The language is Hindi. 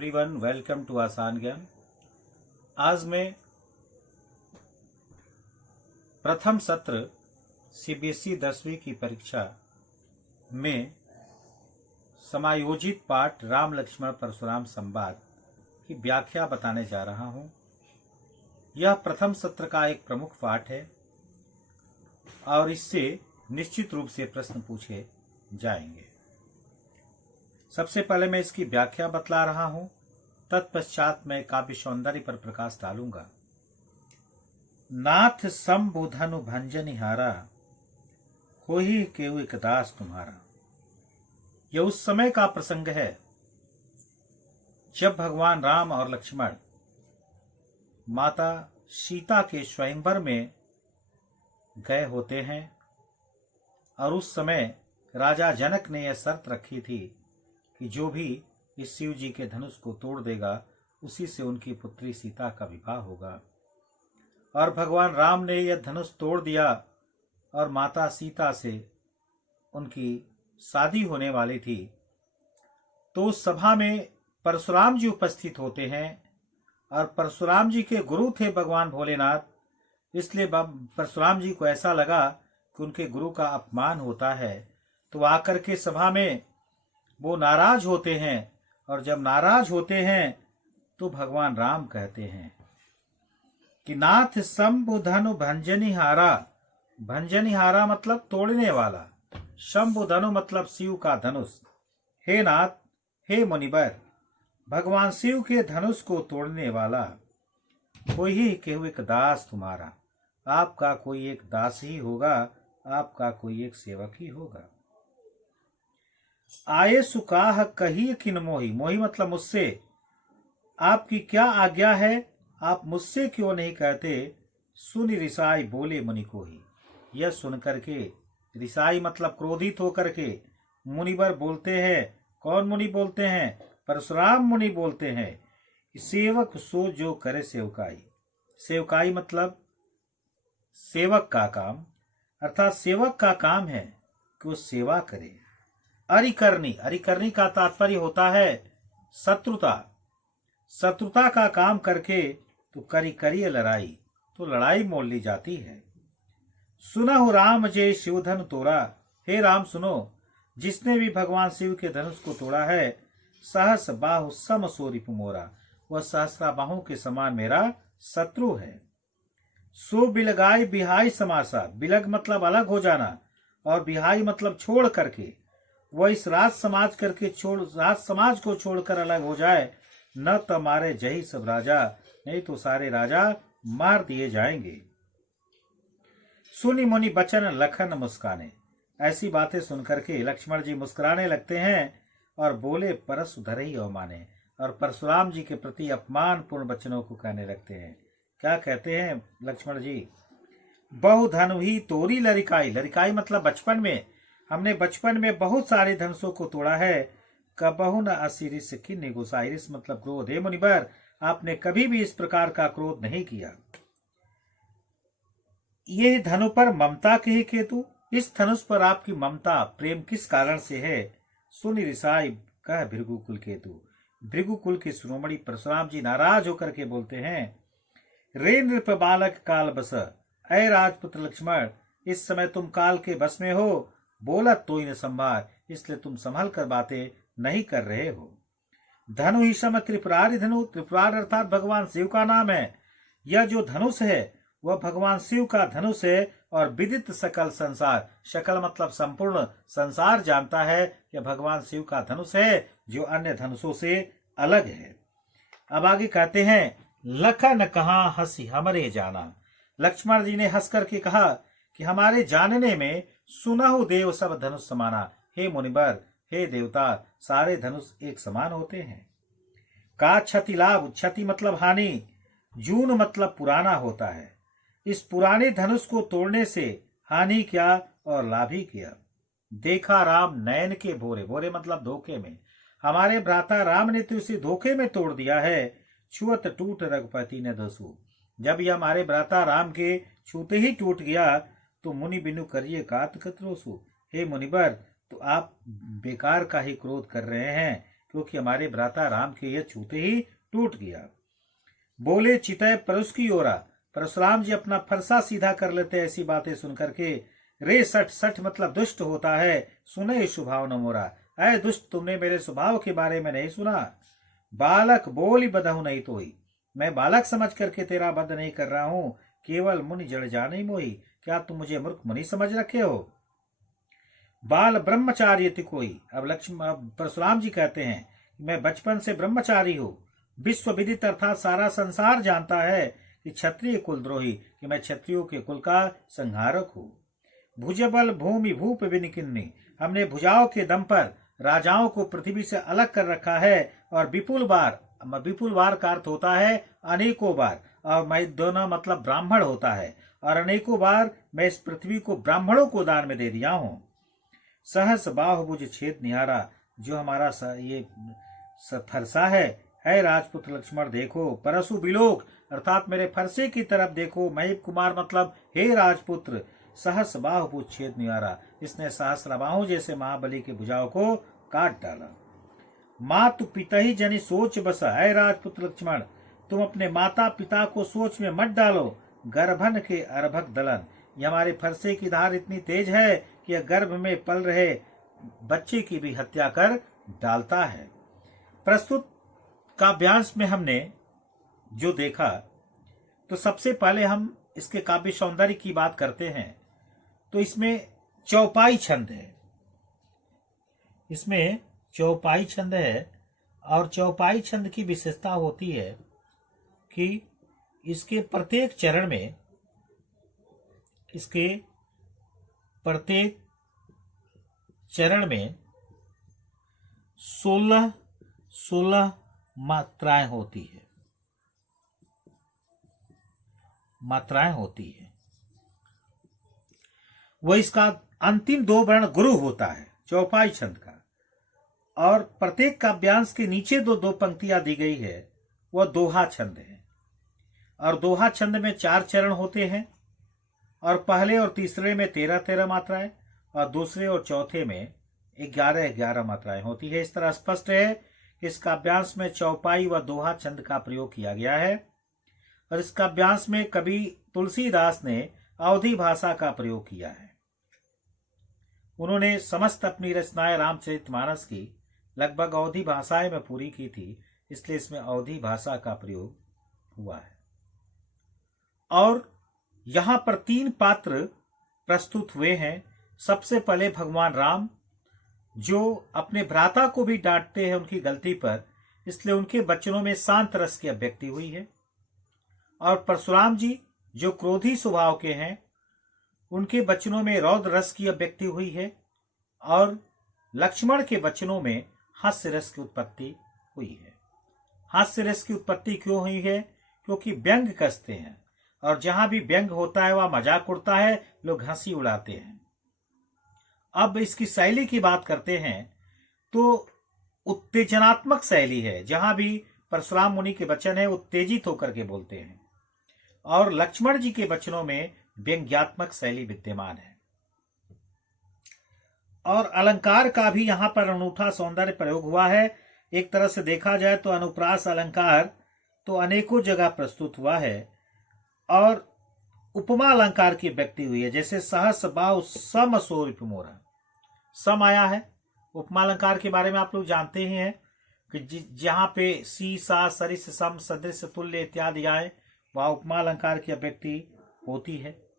एवरीवन, वेलकम टू आसान ज्ञान। आज मैं प्रथम सत्र सीबीएसई 10वीं की परीक्षा में समायोजित पाठ राम लक्ष्मण परशुराम संवाद की व्याख्या बताने जा रहा हूं। यह प्रथम सत्र का एक प्रमुख पाठ है और इससे निश्चित रूप से प्रश्न पूछे जाएंगे। सबसे पहले मैं इसकी व्याख्या बतला रहा हूं, तत्पश्चात मैं काव्य सौंदर्य पर प्रकाश डालूंगा। नाथ संबुधनु भंजनिहारा, होहि केहु एक दास तुम्हारा। यह उस समय का प्रसंग है जब भगवान राम और लक्ष्मण माता सीता के स्वयंवर में गए होते हैं और उस समय राजा जनक ने यह शर्त रखी थी कि जो भी इस शिव जी के धनुष को तोड़ देगा उसी से उनकी पुत्री सीता का विवाह होगा। और भगवान राम ने यह धनुष तोड़ दिया और माता सीता से उनकी शादी होने वाली थी। तो उस सभा में परशुराम जी उपस्थित होते हैं और परशुराम जी के गुरु थे भगवान भोलेनाथ, इसलिए परशुराम जी को ऐसा लगा कि उनके गुरु का अपमान होता है। तो आकर के सभा में वो नाराज होते हैं और जब नाराज होते हैं तो भगवान राम कहते हैं कि नाथ शंभुधनु भंजनिहारा। भंजनिहारा मतलब तोड़ने वाला, शंभुधनु मतलब शिव का धनुष। हे नाथ, हे मुनिवर, भगवान शिव के धनुष को तोड़ने वाला कोई ही केहू एक दास तुम्हारा। आपका कोई एक दास ही होगा, आपका कोई एक सेवक ही होगा। आये सुकाह कही किन मोही। मोही मतलब मुझसे, आपकी क्या आज्ञा है, आप मुझसे क्यों नहीं कहते। सुन रिसाई बोले मुनि को ही। यह सुन करके, रिसाई मतलब क्रोधित होकर के, मुनिवर बोलते हैं। कौन मुनि बोलते हैं? परशुराम मुनि बोलते हैं। सेवक सो जो करे सेवकाई। सेवकाई मतलब सेवक का काम, अर्थात सेवक का काम है कि वो सेवा करे। अरिकरणी, अरिकरणी का तात्पर्य होता है शत्रुता। शत्रुता का काम करके तो करी करिए लड़ाई, तो लड़ाई मोल ली जाती है। सुनहु राम जय शिवधन तोड़ा। हे राम सुनो, जिसने भी भगवान शिव के धनुष को तोड़ा है, सहस बाहु सम सोरिपु मोरा, वह सहस्रा बाहों के समान मेरा शत्रु है। सो बिलगाई बिहाई समासा। बिलग मतलब अलग हो जाना और बिहाई मतलब छोड़ करके। वह इस राज समाज को छोड़कर अलग हो जाए। न तो मारे जही सब राजा, नहीं तो सारे राजा मार दिए जाएंगे। सुनी मुनि बचन लखन मुस्काने। ऐसी बातें सुनकर के लक्ष्मण जी मुस्कुराने लगते हैं और बोले परसु धरहि अवमाने, और परशुराम जी के प्रति अपमान पूर्ण वचनों को कहने लगते हैं। क्या कहते हैं लक्ष्मण जी? बहु धनु ही तोरी लरिकाई। लरिकाई मतलब बचपन में, हमने बचपन में बहुत सारे धनुषों को तोड़ा है। कबहु न असिरिस की निगुसा। इरिस मतलब क्रोध। हे मुनिवर, आपने कभी भी इस प्रकार का क्रोध नहीं किया। ये धनु पर ममता के ही केतु। इस धनुष पर आपकी ममता प्रेम किस कारण से है? सुनि रिसाई कह भृगु कुल केतु। भृगु कुल के शिरोमणि परशुराम जी नाराज होकर के बोलते हैं, रे नृप बालक काल बस। ऐ राजपुत्र लक्ष्मण, इस समय तुम काल के बस में हो, बोलत तो न संभार, इसलिए तुम संभल कर बातें नहीं कर रहे हो। धनु ही सम त्रिपुरारि धनु। त्रिपुरार अर्थात भगवान शिव का नाम है। यह जो धनुष है वह भगवान शिव का धनुष है और विदित सकल संसार, सकल मतलब संपूर्ण संसार जानता है कि भगवान शिव का धनुष है जो अन्य धनुषों से अलग है। अब आगे कहते हैं, लखन कहा हंसी हमरे जाना। लक्ष्मण जी ने हंस करके कहा कि हमारे जानने में सुनहु देव सब धनुष समाना। हे मुनिवर, हे देवता, सारे धनुष एक समान होते हैं। का क्षति लाभ। क्षति मतलब हानि, जून मतलब पुराना होता है। इस पुराने धनुष को तोड़ने से हानि क्या और लाभ ही क्या। देखा राम नयन के भोरे। भोरे मतलब धोखे में। हमारे भ्राता राम ने तो इसे धोखे में तोड़ दिया है। छुअत टूट रघुपति ने दसू। जब यह हमारे भ्राता राम के छूते ही टूट गया तो मुनि बिनु करिए कात कतरोसु। हे मुनिवर, तो आप बेकार का ही क्रोध कर रहे हैं। क्योंकि हमारे भ्राता राम के यह छूते ही टूट गया। बोले चितय परुष की ओरा। परशुराम जी अपना फरसा सीधा कर लेते ऐसी बातें सुनकर के। रे सठ, सठ मतलब दुष्ट होता है, सुने स्वभाव न मोरा। अय दुष्ट, तुमने मेरे स्वभाव के बारे में नहीं सुना। बालक बोली बदहु नहीं तोई। मैं बालक समझ करके तेरा वध नहीं कर रहा हूं, केवल मुनि जड़ जाने मोही। क्या तुम मुझे मूर्ख मुनि समझ रखे हो? बाल ब्रह्मचार्य कोई। अब परशुराम जी कहते हैं मैं बचपन से ब्रह्मचारी हूं। विश्व विदित अर्थात सारा संसार जानता है कि क्षत्रिय कुलद्रोही, कि मैं क्षत्रियों के कुल का संहारक हूं। भुजबल भूमि भूप विनिकिन्नी। हमने भुजाओं के दम पर राजाओं को पृथ्वी से अलग कर रखा है। और विपुल बार का अर्थ होता है अनेकों बार, और मैं दोनों मतलब ब्राह्मण होता है, और अनेकों बार मैं इस पृथ्वी को ब्राह्मणों को दान में दे दिया हूं। सहस बाहुभुज छेद निहारा। जो हमारा ये फरसा है राजपुत लक्ष्मण देखो। परशु बिलोक अर्थात मेरे फरसे की तरफ देखो। महीप कुमार मतलब हे राजपुत्र। सहस बाहुभुज छेद निहारा। इसने सहस्र बाहु जैसे महाबली के भुजाओं को काट डाला। मातु पिता ही जनी सोच बसा। है राजपुत्र लक्ष्मण, तुम अपने माता पिता को सोच में मत डालो। गर्भन के अर्भक दलन। ये हमारे फरसे की धार इतनी तेज है कि यह गर्भ में पल रहे बच्चे की भी हत्या कर डालता है। प्रस्तुत काव्यांश में हमने जो देखा, तो सबसे पहले हम इसके काव्य सौंदर्य की बात करते हैं। तो इसमें चौपाई छंद है, इसमें चौपाई छंद है। और चौपाई छंद की विशेषता होती है कि इसके प्रत्येक चरण में, इसके प्रत्येक चरण में 16 मात्राएं होती है, वह इसका अंतिम 2 वर्ण गुरु होता है चौपाई छंद का। और प्रत्येक काव्यांश के नीचे दो पंक्तियां दी गई है, वह दोहा छंद है। और दोहा छंद में 4 चरण होते हैं, और पहले और तीसरे में 13 मात्राएं, और दूसरे और चौथे में 11 मात्राएं होती है। इस तरह स्पष्ट है कि इस काव्यांश में चौपाई व दोहा छंद का प्रयोग किया गया है। और इस काव्यांश में कवि तुलसीदास ने अवधी भाषा का प्रयोग किया है। उन्होंने समस्त अपनी रचनाएं रामचरितमानस की लगभग अवधी भाषाएं में पूरी की थी, इसलिए इसमें अवधी भाषा का प्रयोग हुआ है। और यहां पर 3 पात्र प्रस्तुत हुए हैं। सबसे पहले भगवान राम, जो अपने भ्राता को भी डांटते हैं उनकी गलती पर, इसलिए उनके वचनों में शांत रस की अभिव्यक्ति हुई है। और परशुराम जी जो क्रोधी स्वभाव के हैं, उनके वचनों में रौद्र रस की अभिव्यक्ति हुई है। और लक्ष्मण के वचनों में हास्य रस की उत्पत्ति हुई है। हास्य रस की उत्पत्ति क्यों हुई है? क्योंकि व्यंग कसते हैं, और जहां भी व्यंग होता है वह मजाक उड़ता है, लोग हंसी उड़ाते हैं। अब इसकी शैली की बात करते हैं तो उत्तेजनात्मक शैली है। जहां भी परशुराम मुनि के वचन है उत्तेजित होकर के बोलते हैं, और लक्ष्मण जी के वचनों में व्यंग्यात्मक शैली विद्यमान है। और अलंकार का भी यहां पर अनूठा सौंदर्य प्रयोग हुआ है। एक तरह से देखा जाए तो अनुप्रास अलंकार तो अनेकों जगह प्रस्तुत हुआ है, और उपमा अलंकार की व्यक्ति हुई है। जैसे सहस बाहु सम सोरिप मोरा, सम आया है। उपमा अलंकार के बारे में आप लोग जानते ही हैं कि जहां पे सी सा सरिस सम सदृश तुल्य इत्यादि आए, वह उपमा अलंकार की अभिव्यक्ति होती है।